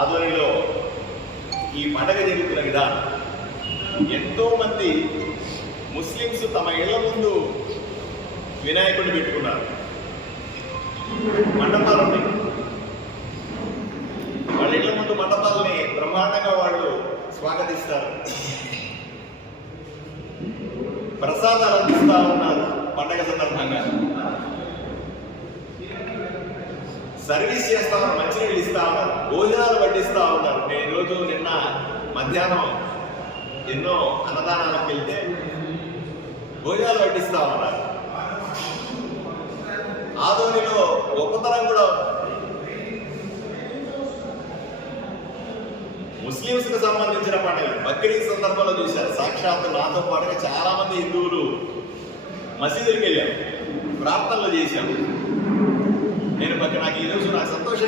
ఆధ్వర్యంలో ఈ పండగ జరుగుతున్న విధానం ఎంతో మంది ముస్లిమ్స్ తమ ఇళ్ల ముందు వినాయకుడిని పెట్టుకున్నారు. మండపాలు ఉన్నాయి, వాళ్ళ ఇళ్ల ముందు మండపాలని బ్రహ్మాండంగా వాళ్ళు స్వాగతిస్తారు. ప్రసాదాలు అందిస్తా ఉన్నారు. పండగ సందర్భంగా సర్వీస్ చేస్తా ఉన్నారు, మంచినీళ్ళు ఇస్తా ఉన్నారు, భోజనాలు వడ్డిస్తా ఉన్నారు. నేను ఈరోజు నిన్న మధ్యాహ్నం ఎన్నో అన్నదానాలకు వెళ్తే భోజనాలు వడ్డిస్తా ఉన్నారు. ఆదోనిలో గొప్పతనం కూడా ముస్లింస్ కు సంబంధించిన పండుగ బక్రీద్ సందర్భంలో చూశారు. సాక్షాత్తు నాతో పాటుగా చాలా మంది హిందువులు మసీదులకు వెళ్ళాం, ప్రార్థనలు చేశాం. నాకు ఈ రోజు నాకు సంతోషం.